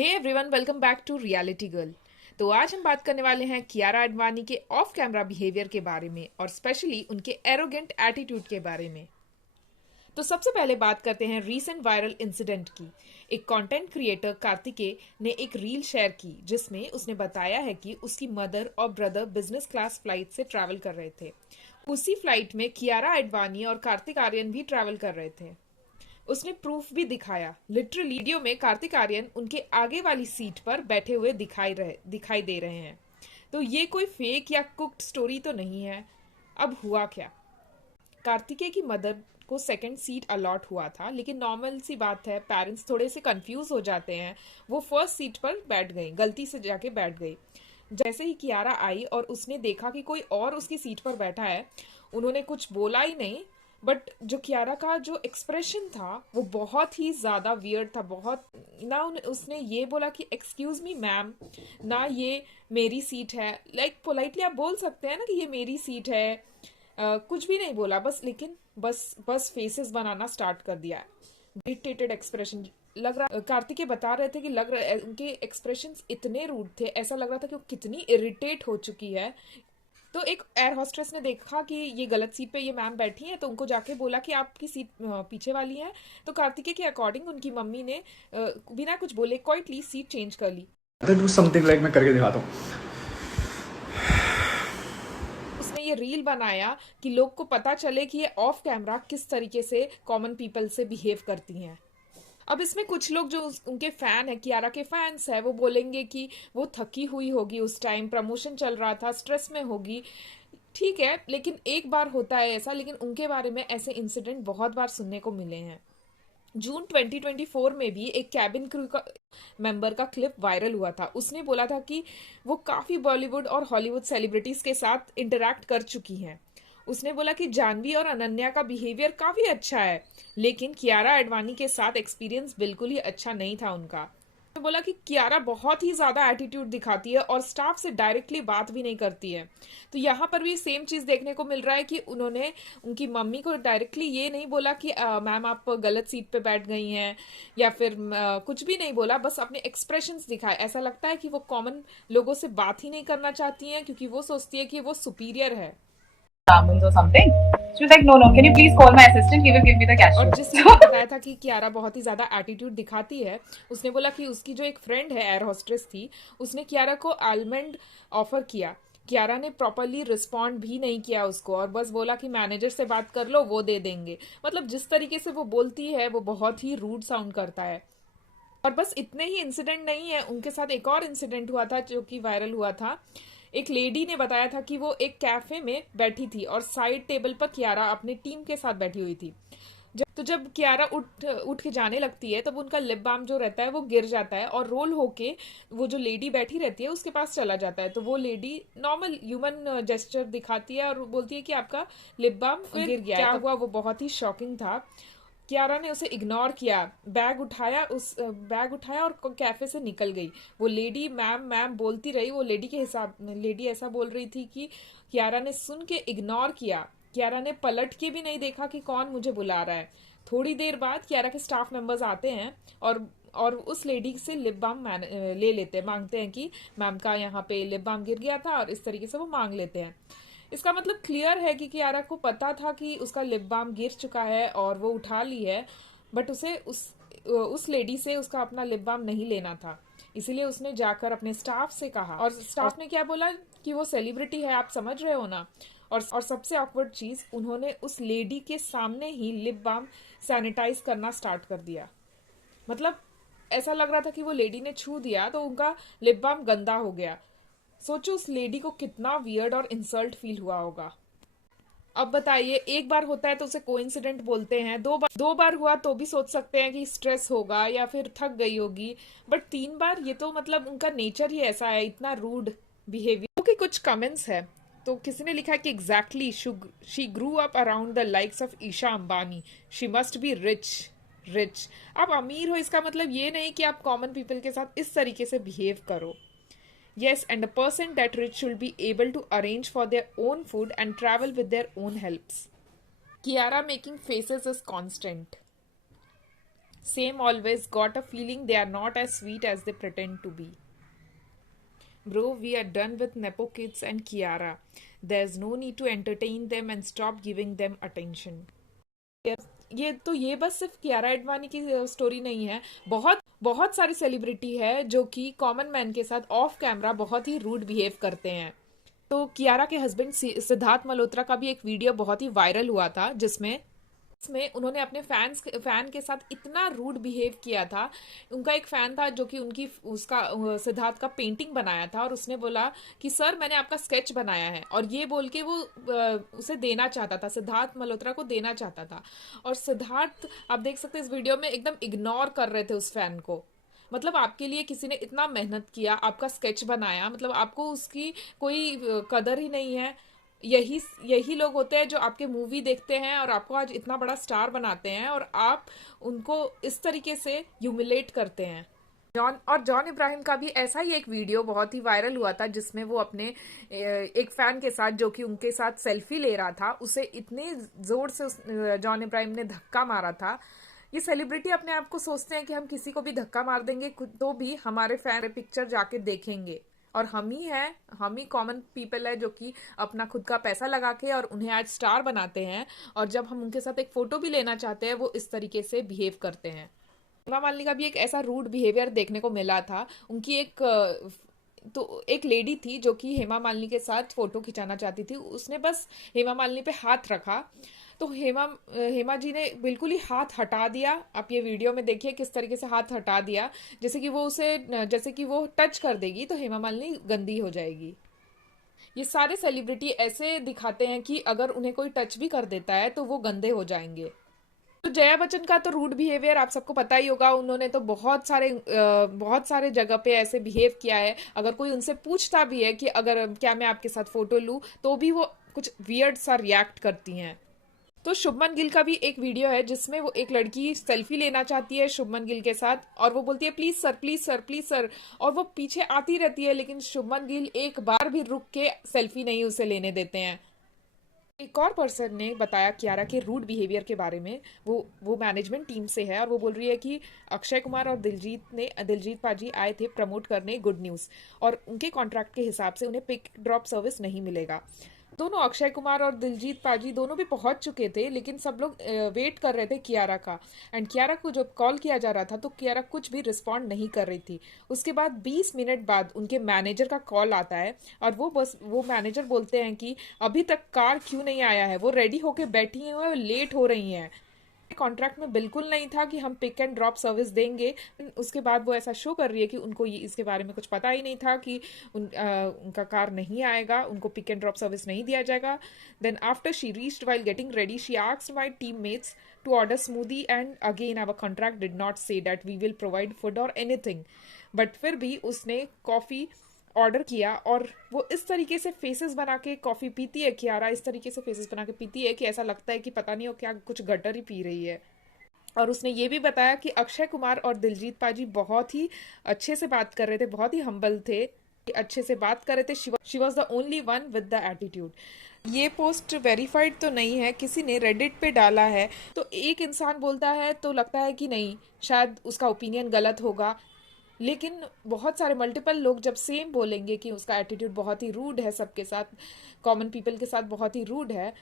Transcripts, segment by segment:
Hey everyone, welcome back to reality girl. तो आज हम बात करने वाले हैं कियारा आडवाणी के ऑफ कैमरा बिहेवियर के बारे में और स्पेशली उनके एरोगेंट एटीट्यूड के बारे में। तो सबसे पहले बात करते हैं रीसेंट वायरल इंसिडेंट की। एक कंटेंट क्रिएटर कार्तिकेय ने एक रील शेयर की जिसमें उसने बताया है कि उसकी मदर और ब्रदर बिजनेस क्लास फ्लाइट से ट्रैवल कर रहे थे। उसी फ्लाइट में कियारा आडवाणी और कार्तिक आर्यन भी ट्रैवल कर रहे थे। उसने प्रूफ भी दिखाया। लिटरली वीडियो में कार्तिक आर्यन उनके आगे वाली सीट पर बैठे हुए दिखाई दे रहे हैं। तो ये कोई फेक या कुक्ड स्टोरी तो नहीं है। अब हुआ क्या? कार्तिकेय की मदर को सेकंड सीट अलॉट हुआ था, लेकिन नॉर्मल सी बात है, पेरेंट्स थोड़े से कंफ्यूज हो जाते हैं। वो फर्स्ट सीट पर बैठ गई, गलती से जाके बैठ गई। जैसे ही कियारा आई और उसने देखा कि कोई और उसकी सीट पर बैठा है, उन्होंने कुछ बोला ही नहीं। बट जो कियारा का जो एक्सप्रेशन था वो बहुत ही ज़्यादा वियर्ड था। बहुत ना उसने ये बोला कि एक्सक्यूज मी मैम, ना ये मेरी सीट है। लाइक पोलाइटली आप बोल सकते हैं ना कि ये मेरी सीट है। कुछ भी नहीं बोला, बस लेकिन बस बस फेसेस बनाना स्टार्ट कर दिया। इरिटेटेड एक्सप्रेशन लग रहा। कार्तिकेय बता रहे थे कि लग रहा उनके एक्सप्रेशंस इतने रूड थे, ऐसा लग रहा था कि वो कितनी इरिटेट हो चुकी है। तो एक एयर होस्टेस ने देखा कि ये गलत सीट पे ये मैम बैठी हैं, तो उनको जाके बोला कि आपकी सीट पीछे वाली है। तो कार्तिकेय के अकॉर्डिंग उनकी मम्मी ने बिना कुछ बोले क्वाइटली सीट चेंज कर ली। डू समथिंग लाइक मैं करके दिखाता हूँ। उसने ये रील बनाया कि लोग को पता चले कि ये ऑफ कैमरा किस तरीके से कॉमन पीपल से बिहेव करती हैं। अब इसमें कुछ लोग जो उनके फैन है, कियारा के फैंस है, वो बोलेंगे कि वो थकी हुई होगी, उस टाइम प्रमोशन चल रहा था, स्ट्रेस में होगी। ठीक है, लेकिन एक बार होता है ऐसा, लेकिन उनके बारे में ऐसे इंसिडेंट बहुत बार सुनने को मिले हैं। जून 2024 में भी एक कैबिन क्रू का मेंबर का क्लिप वायरल हुआ था। उसने बोला था कि वो काफी बॉलीवुड और हॉलीवुड सेलिब्रिटीज के साथ इंटरैक्ट कर चुकी हैं। उसने बोला कि जानवी और अनन्या का बिहेवियर काफी अच्छा है, लेकिन कियारा आडवाणी के साथ एक्सपीरियंस बिल्कुल ही अच्छा नहीं था उनका। तो बोला कि कियारा बहुत ही ज्यादा एटीट्यूड दिखाती है और स्टाफ से डायरेक्टली बात भी नहीं करती है। तो यहाँ पर भी सेम चीज देखने को मिल रहा है कि उन्होंने उनकी मम्मी को डायरेक्टली ये नहीं बोला कि मैम आप गलत सीट पे बैठ गई हैं, या फिर कुछ भी नहीं बोला, बस अपने एक्सप्रेशंस दिखाए। ऐसा लगता है कि वो कॉमन लोगों से बात ही नहीं करना चाहती हैं, क्योंकि वो सोचती है कि वो सुपीरियर है। Diamonds or something. She was like, no, no, can you please call my assistant? He will give me the और cashier. जिस मैंने बताया था कि कियारा बहुत ही ज्यादा एटीट्यूड दिखाती है, उसने बोला कि उसकी जो एक फ्रेंड है, एयर होस्टेस थी, उसने कियारा को आलमंड ऑफर किया। कियारा ने प्रॉपरली रिस्पॉन्ड भी नहीं किया उसको, और बस बोला कि मैनेजर से बात कर लो, वो दे देंगे। मतलब जिस तरीके से वो बोलती है वो बहुत ही रूड साउंड करता है। और बस इतने ही इंसिडेंट नहीं है, उनके साथ एक और इंसिडेंट हुआ था जो कि वायरल हुआ था। एक लेडी ने बताया था कि वो एक कैफे में बैठी थी और साइड टेबल पर कियारा अपने टीम के साथ बैठी हुई थी। जब कियारा उठ उठ के जाने लगती है, तब उनका लिप बाम जो रहता है वो गिर जाता है और रोल होके वो जो लेडी बैठी रहती है उसके पास चला जाता है। तो वो लेडी नॉर्मल ह्यूमन जेस्चर दिखाती है और बोलती है कि आपका लिप बाम गिर गया है। क्या हुआ वो बहुत ही शॉकिंग था। कियारा ने उसे इग्नोर किया, बैग उठाया और कैफे से निकल गई। वो लेडी मैम मैम बोलती रही। वो लेडी ऐसा बोल रही थी कि कियारा ने सुन के इग्नोर किया। कियारा ने पलट के भी नहीं देखा कि कौन मुझे बुला रहा है। थोड़ी देर बाद कियारा के स्टाफ मेंबर्स आते हैं और उस लेडी से लिप बाम ले लेते हैं, मांगते हैं कि मैम का यहाँ पे लिप बाम गिर गया था, और इस तरीके से वो मांग लेते हैं। इसका मतलब क्लियर है कि कियारा को पता था कि उसका लिप बाम गिर चुका है और वो उठा ली है, बट उसे उस लेडी से उसका अपना लिप बाम नहीं लेना था। इसीलिए उसने जाकर अपने स्टाफ से कहा, और स्टाफ ने क्या बोला कि वो सेलिब्रिटी है, आप समझ रहे हो ना। और सबसे ऑकवर्ड चीज, उन्होंने उस लेडी के सामने ही लिप बाम सैनिटाइज करना स्टार्ट कर दिया। मतलब ऐसा लग रहा था कि वो लेडी ने छू दिया तो उनका लिप बाम गंदा हो गया। सोचो उस लेडी को कितना वियर्ड और इंसल्ट फील हुआ होगा। अब बताइए, एक बार होता है तो उसे कोइंसिडेंट बोलते हैं, दो बार हुआ तो भी सोच सकते हैं कि स्ट्रेस होगा या फिर थक गई होगी, बट 3 बार, ये तो मतलब उनका नेचर ही ऐसा है, इतना रूड बिहेवियर। ओके, कुछ कमेंट्स है। तो किसी ने लिखा है कि exactly she grew up around the likes of Isha Ambani, she must be rich. Rich, आप अमीर हो इसका मतलब ये नहीं कि आप कॉमन पीपल के साथ इस तरीके से बिहेव करो। Yes, and a person that rich should be able to arrange for their own food and travel with their own helps. Kiara making faces is constant. Same always got a feeling they are not as sweet as they pretend to be. Bro, we are done with Nepo kids and Kiara. There's no need to entertain them and stop giving them attention. ये बस सिर्फ कियारा एडवानी की story नहीं है। बहुत बहुत सारी celebrity है जो कि कॉमन मैन के साथ ऑफ कैमरा बहुत ही रूड बिहेव करते हैं। तो कियारा के हस्बैंड सिद्धार्थ मल्होत्रा का भी एक वीडियो बहुत ही वायरल हुआ था जिसमें उन्होंने अपने फैन के साथ इतना रूड बिहेव किया था। उनका एक फैन था जो कि सिद्धार्थ का पेंटिंग बनाया था और उसने बोला कि सर मैंने आपका स्केच बनाया है, और ये बोल के वो उसे देना चाहता था, सिद्धार्थ मल्होत्रा को देना चाहता था। और सिद्धार्थ, आप देख सकते हैं इस वीडियो में, एकदम इग्नोर कर रहे थे उस फैन को। मतलब आपके लिए किसी ने इतना मेहनत किया, आपका स्केच बनाया, मतलब आपको उसकी कोई कदर ही नहीं है। यही लोग होते हैं जो आपके मूवी देखते हैं और आपको आज इतना बड़ा स्टार बनाते हैं और आप उनको इस तरीके से ह्यूमिलेट करते हैं। जॉन इब्राहिम का भी ऐसा ही एक वीडियो बहुत ही वायरल हुआ था जिसमें वो अपने एक फैन के साथ, जो कि उनके साथ सेल्फी ले रहा था, उसे इतने जोर से जॉन इब्राहिम ने धक्का मारा था। ये सेलिब्रिटी अपने आप को सोचते हैं कि हम किसी को भी धक्का मार देंगे तो भी हमारे फैन पिक्चर जाके देखेंगे, और हम ही कॉमन पीपल है जो कि अपना खुद का पैसा लगा के और उन्हें आज स्टार बनाते हैं, और जब हम उनके साथ एक फोटो भी लेना चाहते हैं वो इस तरीके से बिहेव करते हैं। हेमा मालिनी का भी एक ऐसा रूड बिहेवियर देखने को मिला था। उनकी एक लेडी थी जो कि हेमा मालिनी के साथ फोटो खिंचाना चाहती थी। उसने बस हेमा मालिनी पे हाथ रखा तो हेमा जी ने बिल्कुल ही हाथ हटा दिया। आप ये वीडियो में देखिए किस तरीके से हाथ हटा दिया, जैसे कि वो टच कर देगी तो हेमा मालिनी गंदी हो जाएगी। ये सारे सेलिब्रिटी ऐसे दिखाते हैं कि अगर उन्हें कोई टच भी कर देता है तो वो गंदे हो जाएंगे। तो जया बच्चन का तो रूड बिहेवियर आप सबको पता ही होगा। उन्होंने तो बहुत सारे जगह पे ऐसे बिहेव किया है। अगर कोई उनसे पूछता भी है कि अगर क्या मैं आपके साथ फोटो लूं, तो भी वो कुछ वियर्ड सा रिएक्ट करती हैं। तो शुभमन गिल का भी एक वीडियो है जिसमें वो एक लड़की सेल्फी लेना चाहती है शुभमन गिल के साथ, और वो बोलती है please sir, please sir, please sir, और वो पीछे आती रहती है, लेकिन शुभमन गिल एक बार भी रुक के सेल्फी नहीं उसे लेने देते हैं। एक और पर्सन ने बताया कियारा के रूड बिहेवियर के बारे में। वो मैनेजमेंट टीम से है और वो बोल रही है कि अक्षय कुमार और दिलजीत पाजी आए थे प्रमोट करने गुड न्यूज़, और उनके कॉन्ट्रैक्ट के हिसाब से उन्हें पिक ड्रॉप सर्विस नहीं मिलेगा। दोनों, अक्षय कुमार और दिलजीत पाजी दोनों भी पहुंच चुके थे, लेकिन सब लोग वेट कर रहे थे कियारा का। एंड कियारा को जब कॉल किया जा रहा था तो कियारा कुछ भी रिस्पॉन्ड नहीं कर रही थी। उसके बाद 20 मिनट बाद उनके मैनेजर का कॉल आता है और वो मैनेजर बोलते हैं कि अभी तक कार क्यों नहीं आया है, वो रेडी होके बैठी हैं और लेट हो रही हैं। कॉन्ट्रैक्ट में बिल्कुल नहीं था कि हम पिक एंड ड्रॉप सर्विस देंगे। उसके बाद वो ऐसा शो कर रही है कि उनको इसके बारे में कुछ पता ही नहीं था कि उनका कार नहीं आएगा, उनको पिक एंड ड्रॉप सर्विस नहीं दिया जाएगा। Then after she reached while getting ready, she asked my teammates to order smoothie, and again our contract did not say that we will provide food और anything, but फिर भी उसने coffee order किया और वो इस तरीके से फेसेस बना के कॉफ़ी पीती है। कियारा इस तरीके से फेसेस बना के पीती है कि ऐसा लगता है कि पता नहीं हो क्या, कुछ गटर ही पी रही है। और उसने ये भी बताया कि अक्षय कुमार और दिलजीत पाजी बहुत ही अच्छे से बात कर रहे थे, बहुत ही हम्बल थे, अच्छे से बात कर रहे थे। She was the only one with the attitude. ये पोस्ट वेरीफाइड तो नहीं है, किसी ने रेडिट पे डाला है। तो एक इंसान बोलता है तो लगता है कि नहीं, शायद उसका ओपिनियन गलत होगा, लेकिन बहुत सारे मल्टीपल लोग जब सेम बोलेंगे कि उसका एटीट्यूड बहुत ही रूड है, सबके साथ, कॉमन पीपल के साथ बहुत ही रूड है,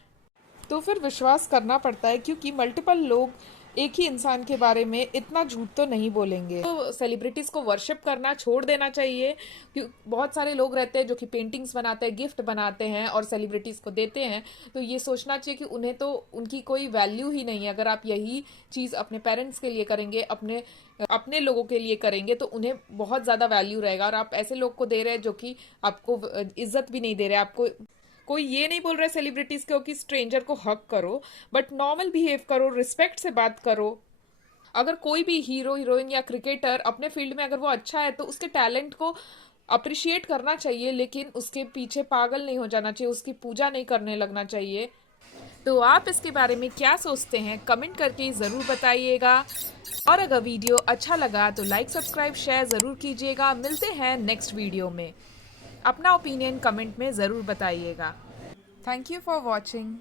तो फिर विश्वास करना पड़ता है, क्योंकि मल्टीपल लोग एक ही इंसान के बारे में इतना झूठ तो नहीं बोलेंगे। तो सेलिब्रिटीज़ को वर्शिप करना छोड़ देना चाहिए। बहुत सारे लोग रहते हैं जो कि पेंटिंग्स बनाते हैं, गिफ्ट बनाते हैं और सेलिब्रिटीज़ को देते हैं, तो ये सोचना चाहिए कि उन्हें तो उनकी कोई वैल्यू ही नहीं है। अगर आप यही चीज़ अपने पेरेंट्स के लिए करेंगे, अपने लोगों के लिए करेंगे, तो उन्हें बहुत ज़्यादा वैल्यू रहेगा। और आप ऐसे लोग को दे रहे हैं जो कि आपको इज्जत भी नहीं दे रहे। आपको कोई ये नहीं बोल रहा है सेलिब्रिटीज को कि स्ट्रेंजर को हक करो, बट नॉर्मल बिहेव करो, रिस्पेक्ट से बात करो। अगर कोई भी हीरो, हीरोइन या क्रिकेटर अपने फील्ड में अगर वो अच्छा है तो उसके टैलेंट को अप्रिशिएट करना चाहिए, लेकिन उसके पीछे पागल नहीं हो जाना चाहिए, उसकी पूजा नहीं करने लगना चाहिए। तो आप इसके बारे में क्या सोचते हैं, कमेंट करके ज़रूर बताइएगा। और अगर वीडियो अच्छा लगा तो लाइक, सब्सक्राइब, शेयर ज़रूर कीजिएगा। मिलते हैं नेक्स्ट वीडियो में। अपना ओपिनियन कमेंट में ज़रूर बताइएगा। Thank you for watching.